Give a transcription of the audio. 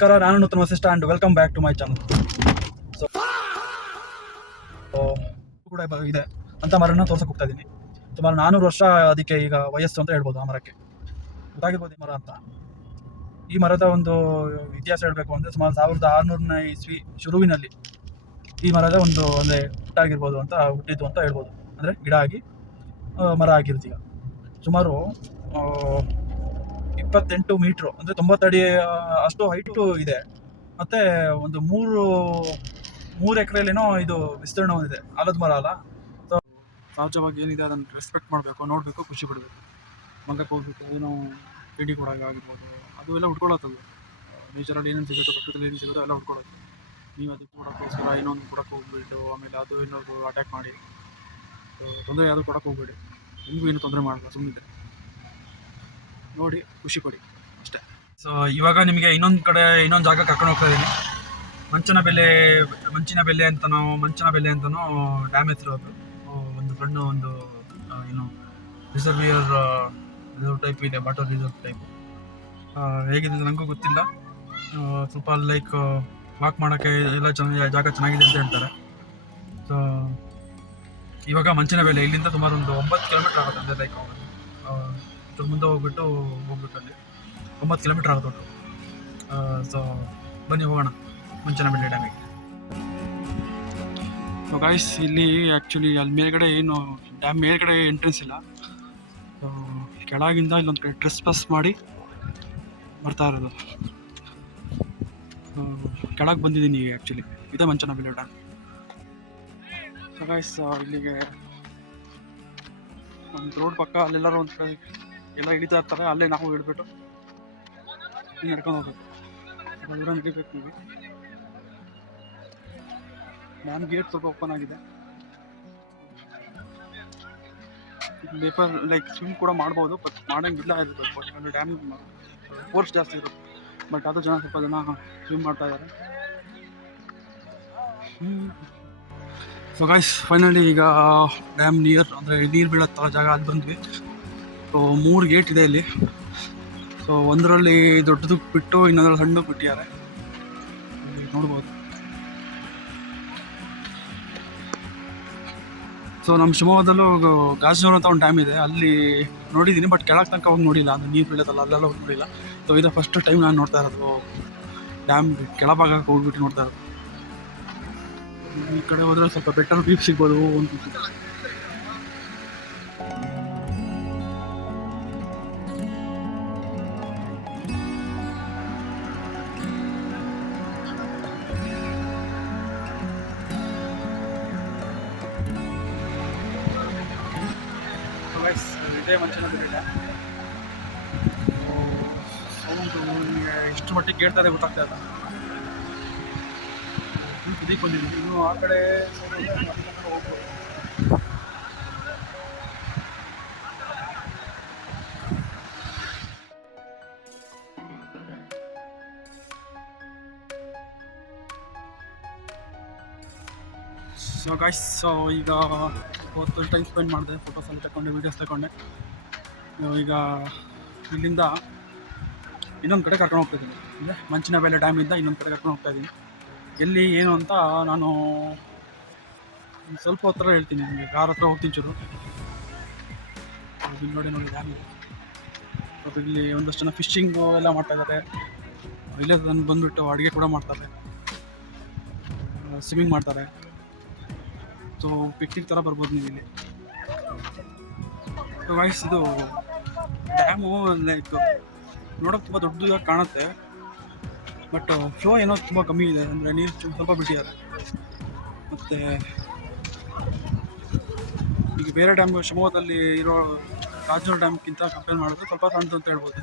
ನಮಸ್ಕಾರ, ನಾನು Nutana Vasishtha and welcome back to my channel. So ಕೂಡ ಇದೆ ಅಂತ ಮರನ ತೋರ್ಸಕ್ಕೆ ಹೋಗ್ತಾ ಇದ್ದೀನಿ. ಸುಮಾರು 400 ವರ್ಷ ಅದಕ್ಕೆ ಈಗ ವಯಸ್ಸು ಅಂತ ಹೇಳ್ಬೋದು. ಆ ಮರಕ್ಕೆ ಗೊತ್ತಾಗಿರ್ಬೋದು ಈ ಮರ ಅಂತ. ಈ ಮರದ ಒಂದು ಇತಿಹಾಸ ಹೇಳಬೇಕು ಅಂದರೆ ಸುಮಾರು 1600ನೇ ಇಸ್ವಿ ಶುರುವಿನಲ್ಲಿ ಈ ಮರದ ಒಂದು ಅಂದರೆ ಹುಟ್ಟಾಗಿರ್ಬೋದು ಅಂತ ಹುಟ್ಟಿದ್ದು ಅಂತ ಹೇಳ್ಬೋದು. ಅಂದರೆ ಗಿಡ ಆಗಿ ಮರ ಆಗಿರ್ತೀಗ ಸುಮಾರು 28 ಮೀಟ್ರು ಅಂದರೆ 90 ಅಡಿ ಅಷ್ಟು ಹೈಟು ಇದೆ. ಮತ್ತು ಒಂದು 3 ಎಕರೆಲೇನೋ ಇದು ವಿಸ್ತೀರ್ಣ ಹೊಂದಿದೆ. ಆಲದ ಮರ ಅಲ್ಲ. ಸೊ ಸಹಜವಾಗಿ ಏನಿದೆ ಅದನ್ನು ರೆಸ್ಪೆಕ್ಟ್ ಮಾಡಬೇಕು, ನೋಡಬೇಕು, ಖುಷಿ ಪಡಬೇಕು. ಮಂಗಕ್ಕೆ ಹೋಗ್ಬೇಕು, ಏನೋ ತಿಂಡಿ ಕೊಡೋಕ್ಕಾಗಿರ್ಬೋದು, ಅದು ಎಲ್ಲ ಉಟ್ಕೊಳ್ಳೋದು. ನೇಚರಲ್ಲಿ ಏನೇನು ಸಿಗುತ್ತೋ, ಪ್ರಕೃತಿಯಲ್ಲಿ ಏನು ಸಿಗುತ್ತೋ ಎಲ್ಲ ಉಟ್ಕೊಳ್ಳೋದು. ನೀವು ಅದಕ್ಕೆ ಕೊಡೋಕ್ಕೋಸ್ಕರ ಇನ್ನೊಂದು ಕೊಡೋಕ್ಕೆ ಹೋಗ್ಬಿಟ್ಟು ಆಮೇಲೆ ಅದು ಇನ್ನೊಂದು ಅಟ್ಯಾಕ್ ಮಾಡಿ ತೊಂದರೆ ಯಾವುದು ಕೊಡೋಕ್ಕೆ ಹೋಗ್ಬೇಡಿ. ನಿಮಗೂ ಏನು ತೊಂದರೆ ಮಾಡಲ್ಲ, ಸುಮ್ಮನೆ ನೋಡಿ ಖುಷಿ ಪಡಿ ಅಷ್ಟೇ. ಸೊ ಇವಾಗ ನಿಮಗೆ ಇನ್ನೊಂದು ಜಾಗ ಕರ್ಕೊಂಡು ಹೋಗ್ತಾ ಇದ್ದೀನಿ. ಮಂಚಿನ ಬೆಲೆ ಅಂತನೋ ಡ್ಯಾಮ್ ಹೆಸರು. ಒಂದು ಸಣ್ಣ ಒಂದು ಏನು ರಿಸರ್ವಿಯರ್ ಟೈಪ್ ಇದೆ, ವಾಟರ್ ರಿಸರ್ವ್ ಟೈಪ್. ಹೇಗಿದೆ ನನಗೂ ಗೊತ್ತಿಲ್ಲ. ಸ್ವಲ್ಪ ಲೈಕ್ ವಾಕ್ ಮಾಡೋಕ್ಕೆ ಎಲ್ಲ ಜಾಗ ಚೆನ್ನಾಗಿದೆ ಅಂತ ಹೇಳ್ತಾರೆ. ಸೊ ಇವಾಗ ಮಂಚಿನ ಬೆಲೆ ಇಲ್ಲಿಂದ ಸುಮಾರು ಒಂದು 9 ಕಿಲೋಮೀಟರ್ ಆಗುತ್ತೆ. ಅಂದರೆ ಲೈಕ್ ಮುಂದೆ ಹೋಗ್ಬಿಟ್ಟು ಅಲ್ಲಿ 9 ಕಿಲೋಮೀಟರ್ ಆಗುತ್ತೆ. ಸೊ ಬನ್ನಿ ಹೋಗೋಣ ಮಂಚನ ಬೆಲೆ ಡ್ಯಾಮಿಗೆ. ಸೊ ಗಾಯ್ಸ್, ಇಲ್ಲಿ ಆ್ಯಕ್ಚುಲಿ ಅಲ್ಲಿ ಮೇಲ್ಗಡೆ ಏನು ಡ್ಯಾಮ್ ಮೇಲ್ಗಡೆ ಎಂಟ್ರೆನ್ಸ್ ಇಲ್ಲ. ಸೊ ಕೆಳಗಿಂದ ಇಲ್ಲೊಂದು ಕಡೆ ಟ್ರೆಸ್ ಪಾಸ್ ಮಾಡಿ ಬರ್ತಾ ಇರೋದು. ಕೆಳಗೆ ಬಂದಿದ್ದೀನಿ ಈಗ. ಆ್ಯಕ್ಚುಲಿ ಇದೇ ಮಂಚನ ಬೆಲೆ ಡ್ಯಾಮ್. ಸೊ ಗಾಯ್ಸ್, ಇಲ್ಲಿಗೆ ಒಂದು ರೋಡ್ ಪಕ್ಕ ಅಲ್ಲೆಲ್ಲರೂ ಒಂದು ಕಡೆ ಎಲ್ಲ ಹಿಡಿತಾ ಇರ್ತಾರೆ. ಅಲ್ಲೇ ನಾವು ಹಿಡ್ಬಿಟ್ಟು ನಡ್ಕೊಂಡು ಹೋಗ್ಬೇಕು. ಅದರ ಹಿಡಿಬೇಕು. ನೀವು ಡ್ಯಾಮ್ ಗೇಟ್ ಸ್ವಲ್ಪ ಓಪನ್ ಆಗಿದೆ. ಪೇಪರ್ ಲೈಕ್ ಸ್ವಿಮ್ ಕೂಡ ಮಾಡ್ಬೋದು, ಬಟ್ ಮಾಡೋಂಗಿಲ್ಲ ಇರಬೇಕು. ಯಾಕಂದರೆ ಡ್ಯಾಮ್ ಫೋರ್ಸ್ ಜಾಸ್ತಿ ಇರುತ್ತೆ. ಬಟ್ ಅದು ಸ್ವಲ್ಪ ಜನ ಸ್ವಿಮ್ ಮಾಡ್ತಾ ಇದ್ದಾರೆ. ಸೊ ಗಾಯ್ಸ್, ಫೈನಲಿ ಈಗ ಡ್ಯಾಮ್ ಅಂದರೆ ನೀರು ಬೀಳೋ ಜಾಗ ಅಲ್ಲಿ ಬಂದ್ವಿ. ಸೊ 3 ಗೇಟ್ ಇದೆ ಇಲ್ಲಿ. ಸೊ ಒಂದರಲ್ಲಿ ದೊಡ್ಡದು ಬಿಟ್ಟು ಇನ್ನೊಂದರಲ್ಲಿ ಸಣ್ಣ ಬಿಟ್ಟಿದ್ದಾರೆ, ನೋಡ್ಬೋದು. ಸೊ ನಮ್ಮ ಶಿವಮೊಗ್ಗದಲ್ಲೂ ಗಾಜನೂರು ಅಂತ ಒಂದು ಡ್ಯಾಮ್ ಇದೆ, ಅಲ್ಲಿ ನೋಡಿದ್ದೀನಿ. ಬಟ್ ಕೆಳಗೆ ತನಕ ಹೋಗಿ ನೋಡಿಲ್ಲ. ಅದು ನೀರು ಬೀಳತ್ತಲ್ಲ, ಅಲ್ಲೆಲ್ಲ ಹೋಗಿ ನೋಡಿಲ್ಲ. ಸೊ ಇದು ಫಸ್ಟ್ ಟೈಮ್ ನಾನು ನೋಡ್ತಾ ಇರೋದು, ಡ್ಯಾಮ್ ಕೆಳಭಾಗಕ್ಕೆ ಹೋಗ್ಬಿಟ್ಟು ನೋಡ್ತಾ ಇರೋದು. ಈ ಕಡೆ ಹೋದರೆ ಸ್ವಲ್ಪ ಬೆಟರ್ ವ್ಯೂ ಸಿಗ್ಬೋದು ಅಂತ. ಇದೇ ಮಂಚನ ಬೆಲೆ ಡ್ಯಾಮ್. ಸೌಂಡು ನಿಮಗೆ ಎಷ್ಟು ಮಟ್ಟಿಗೆ ಕೇಳ್ತಾರೆ ಗೊತ್ತಾಗ್ತಾ ಇಲ್ಲ. ಇದಕ್ಕೆ ಬಂದಿದ್ದೀನಿ. ಇನ್ನು ಆ ಕಡೆ ಹೋಗ್ಬೋದು. ಸೊ ಗಾಯ್ಸ್, ಈಗ ಹೊತ್ತು ಟೈಮ್ ಸ್ಪೆಂಡ್ ಮಾಡಿದೆ. ಫೋಟೋಸ್ ಎಲ್ಲ ತಗೊಂಡೆ, ವೀಡಿಯೋಸ್ ತಗೊಂಡೆ. ಈಗ ಇಲ್ಲಿಂದ ಇನ್ನೊಂದು ಕಡೆ ಕರ್ಕೊಂಡು ಹೋಗ್ತಾಯಿದ್ದೀನಿ. ಅಂದರೆ ಮಂಚಿನ ಬೆಲೆ ಡ್ಯಾಮಿಂದ ಇನ್ನೊಂದು ಕಡೆ ಕರ್ಕೊಂಡು ಹೋಗ್ತಾಯಿದ್ದೀನಿ. ಎಲ್ಲಿ ಏನು ಅಂತ ನಾನು ಸ್ವಲ್ಪ ಹತ್ರ ಹೇಳ್ತೀನಿ ನಿಮಗೆ. ಕಾರ್ ಹತ್ರ ಹೋಗ್ತೀನಿ ಚೂರು. ನೋಡಿ ಡ್ಯಾಮ್ ಇದೆ. ಮತ್ತು ಇಲ್ಲಿ ಒಂದಷ್ಟು ಜನ ಫಿಶಿಂಗು ಎಲ್ಲ ಮಾಡ್ತಾಯಿದ್ದಾರೆ. ಇಲ್ಲೇ ಬಂದುಬಿಟ್ಟು ಅಡುಗೆ ಕೂಡ ಮಾಡ್ತಾರೆ, ಸ್ವಿಮ್ಮಿಂಗ್ ಮಾಡ್ತಾರೆ. ಸೊ ಪಿಕ್ನಿಕ್ ಥರ ಬರ್ಬೋದು ನೀವು ಇಲ್ಲಿ. ಸೊ ಗಾಯ್ಸ್, ಇದು ಡ್ಯಾಮು ಲೈಕ್ ನೋಡೋಕ್ಕೆ ತುಂಬ ದೊಡ್ಡದಾಗಿ ಕಾಣುತ್ತೆ. ಬಟ್ ಫ್ಲೋ ಏನೋ ತುಂಬ ಕಮ್ಮಿ ಇದೆ. ಅಂದರೆ ನೀರು ಸ್ವಲ್ಪ ಬಿಟ್ಟಿದ್ದಾರೆ. ಮತ್ತು ಈಗ ಬೇರೆ ಡ್ಯಾಮ್ ಶಿವಮೊಗ್ಗದಲ್ಲಿ ಇರೋ ಗಾಜನೂರು ಡ್ಯಾಮ್ಗಿಂತ ಕಂಪೇರ್ ಮಾಡಿದ್ರೆ ಸ್ವಲ್ಪ ಸಣ್ಣದು ಅಂತ ಹೇಳ್ಬೋದು.